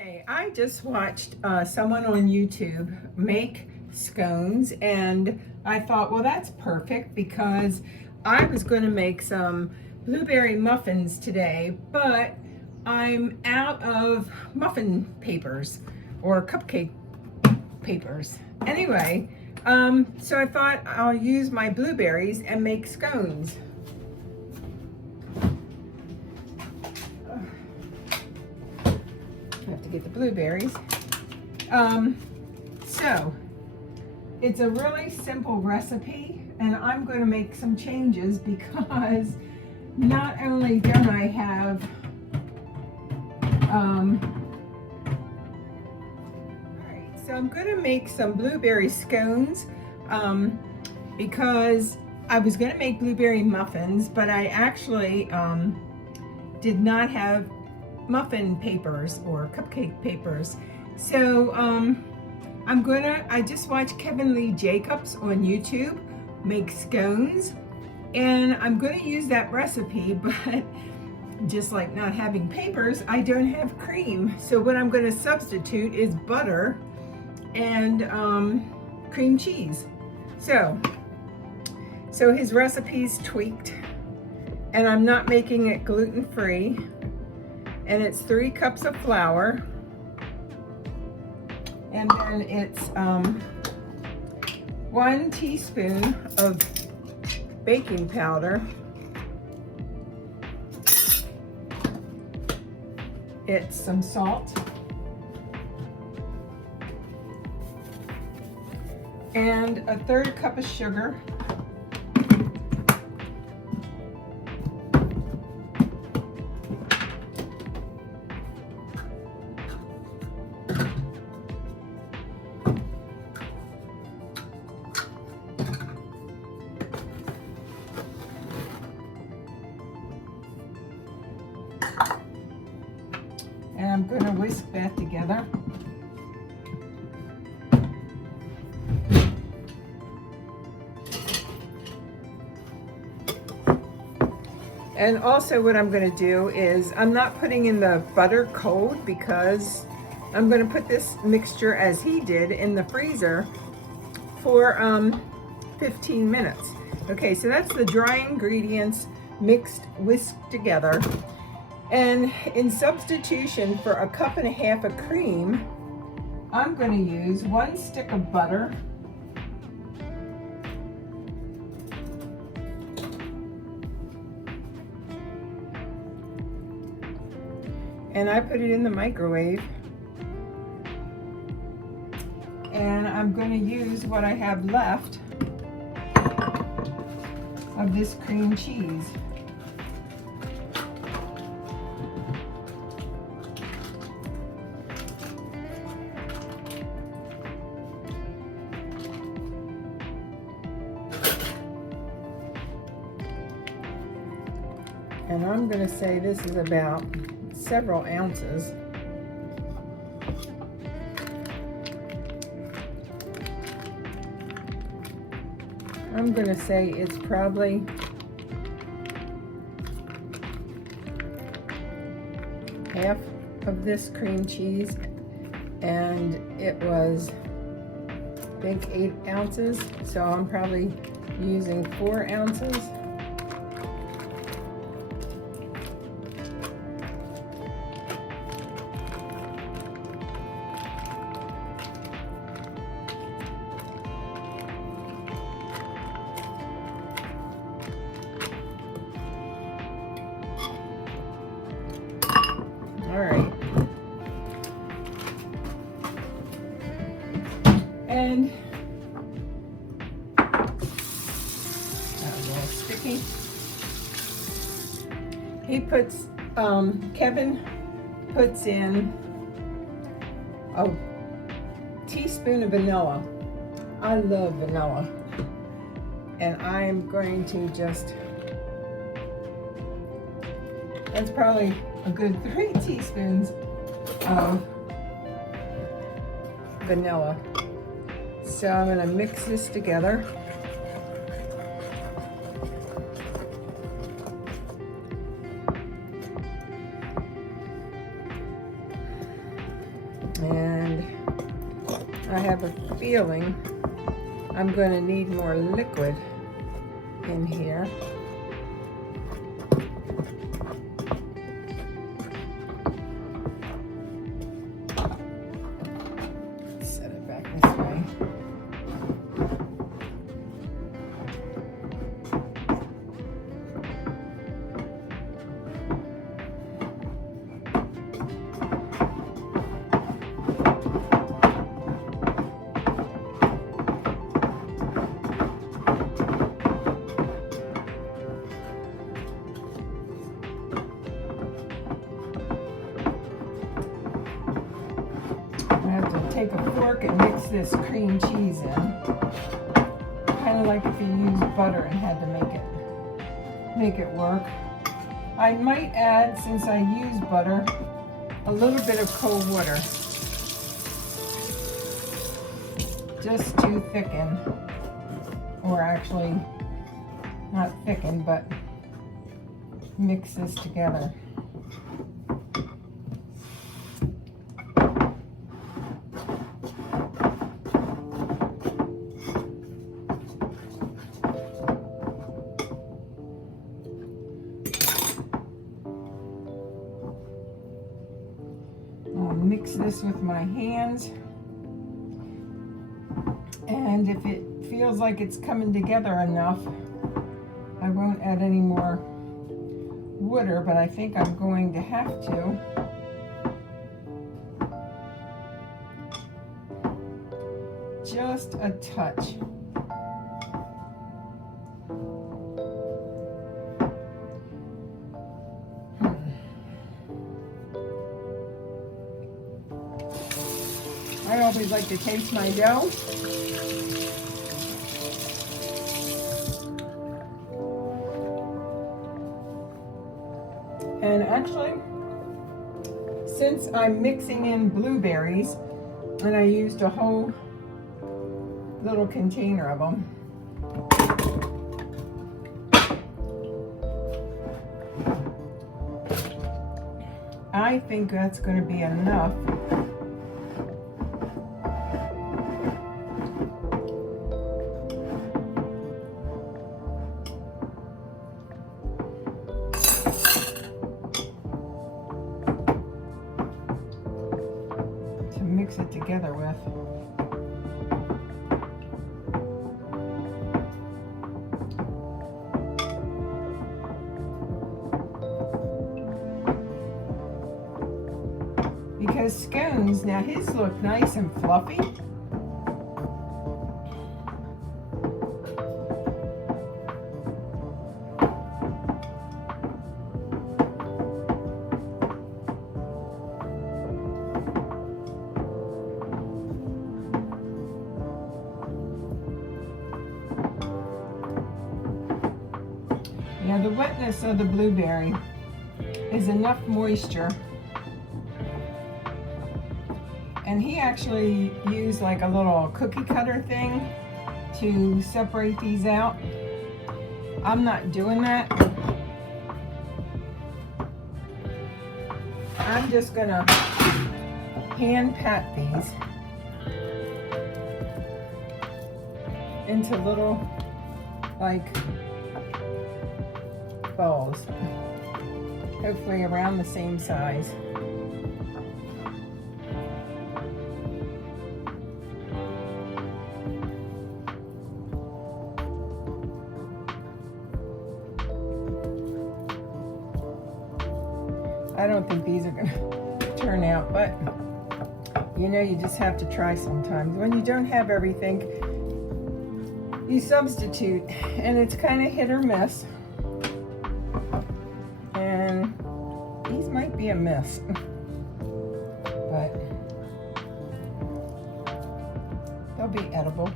Okay, I just watched someone on YouTube make scones, and I thought, well, that's perfect because I was going to make some blueberry muffins today, but I'm out of muffin papers or cupcake papers. Anyway, so I thought I'll use my blueberries and make scones. I have to get the blueberries. So it's a really simple recipe, and I'm going to make some changes because not only don't I have alright, so I'm going to make some blueberry scones because I was going to make blueberry muffins, but I actually did not have muffin papers or cupcake papers. So I just watched Kevin Lee Jacobs on YouTube make scones, and I'm going to use that recipe, but just like not having papers, I don't have cream. So what I'm going to substitute is butter and cream cheese. So his recipe's tweaked, and I'm not making it gluten-free. And it's 3 cups of flour, and then it's 1 teaspoon of baking powder. It's some salt, and a 1/3 cup of sugar. And I'm going to whisk that together. And also what I'm going to do is I'm not putting in the butter cold because I'm going to put this mixture, as he did, in the freezer for 15 minutes. Okay, so that's the dry ingredients mixed, whisked together. And in substitution for 1.5 cups of cream, I'm going to use 1 stick of butter, and I put it in the microwave. And I'm going to use what I have left of this cream cheese. And I'm going to say this is about several ounces. I'm going to say it's probably half of this cream cheese, and it was, I think, 8 ounces, so I'm probably using 4 ounces. All right, and that was a little sticky. He puts, Kevin puts in a teaspoon of vanilla. I love vanilla, and I'm going to just, that's probably a good 3 teaspoons of vanilla. So I'm going to mix this together. And I have a feeling I'm going to need more liquid in here. Set it back this way. Take a fork and mix this cream cheese in. Kind of like if you used butter and had to make it work. I might add, since I use butter, a little bit of cold water. Just to thicken, or actually not thicken, but mix this together. Mix this with my hands, and if it feels like it's coming together enough, I won't add any more water, but I think I'm going to have to. Just a touch. I always like to taste my dough. And actually, since I'm mixing in blueberries, and I used a whole little container of them, I think that's going to be enough. Mix it together with. Because scones, now his look nice and fluffy. Now the wetness of the blueberry is enough moisture, and he actually used like a little cookie cutter thing to separate these out. I'm not doing that. I'm just gonna hand pat these into little like balls, hopefully around the same size. I don't think these are gonna turn out, but you know, you just have to try sometimes. When you don't have everything, you substitute, and it's kind of hit or miss. And these might be a miss, but they'll be edible.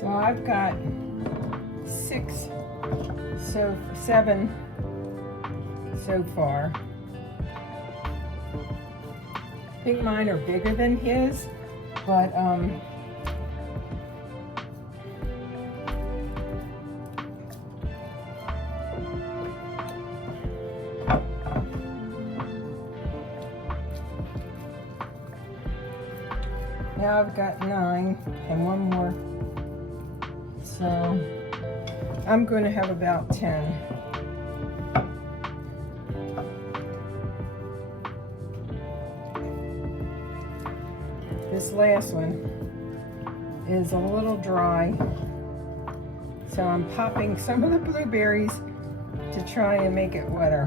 So I've got 7 so far. I think mine are bigger than his, but now I've got 9 and one more. So I'm going to have about 10. This last one is a little dry, so I'm popping some of the blueberries to try and make it wetter,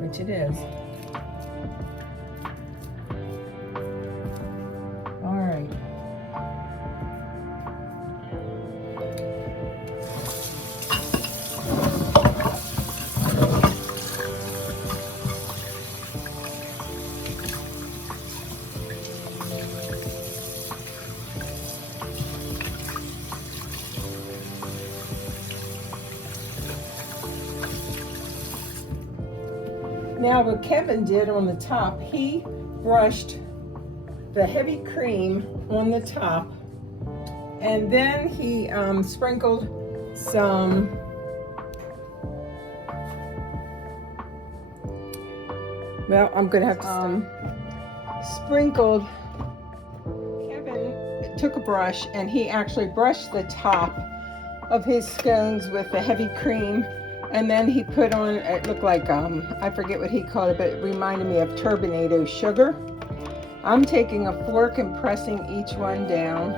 which it is. All right. Now what Kevin did on the top, he brushed the heavy cream on the top, and then he sprinkled some I'm gonna have to sprinkled. Kevin took a brush and he actually brushed the top of his scones with the heavy cream. And then he put on, it looked like, I forget what he called it, but it reminded me of turbinado sugar. I'm taking a fork and pressing each one down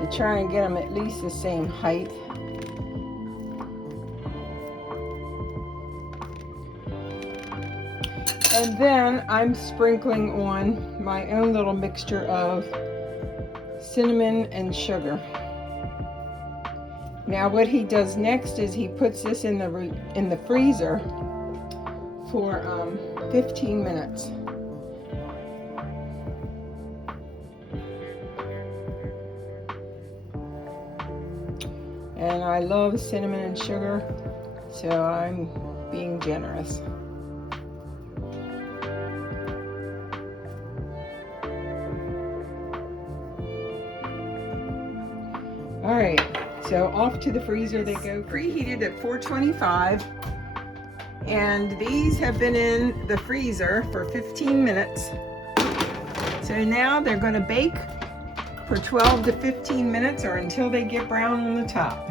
to try and get them at least the same height. And then I'm sprinkling on my own little mixture of cinnamon and sugar. Now what he does next is he puts this in the freezer for 15 minutes. And I love cinnamon and sugar, so I'm being generous. All right. So off to the freezer they go, preheated at 425, and these have been in the freezer for 15 minutes. So now they're going to bake for 12 to 15 minutes or until they get brown on the top.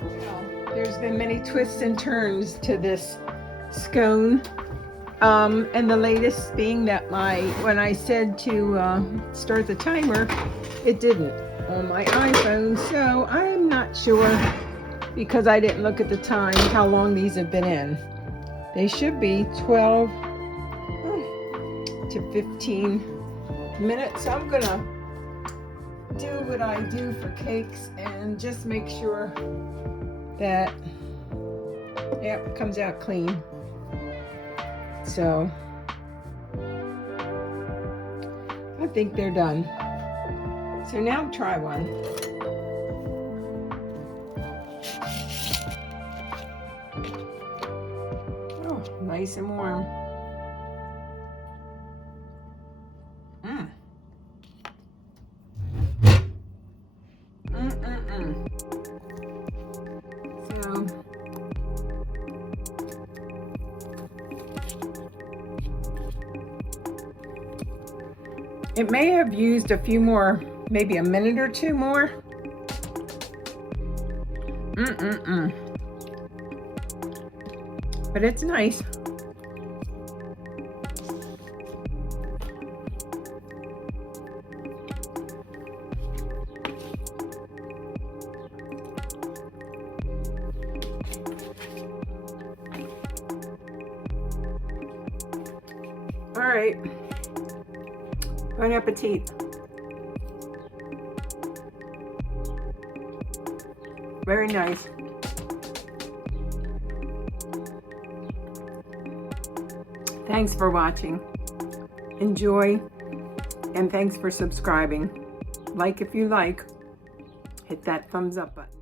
Well, there's been many twists and turns to this scone, and the latest being that when I said to start the timer, it didn't on my iPhone, so I'm not sure, because I didn't look at the time, how long these have been in. They should be 12 to 15 minutes. So I'm gonna do what I do for cakes and just make sure that it comes out clean. So I think they're done. So now try one. Oh, nice and warm. So it may have used a few more, maybe a minute or two more. But it's nice. All right. Bon appetit. Very nice. Thanks for watching. Enjoy, and thanks for subscribing. Like if you like. Hit that thumbs up button.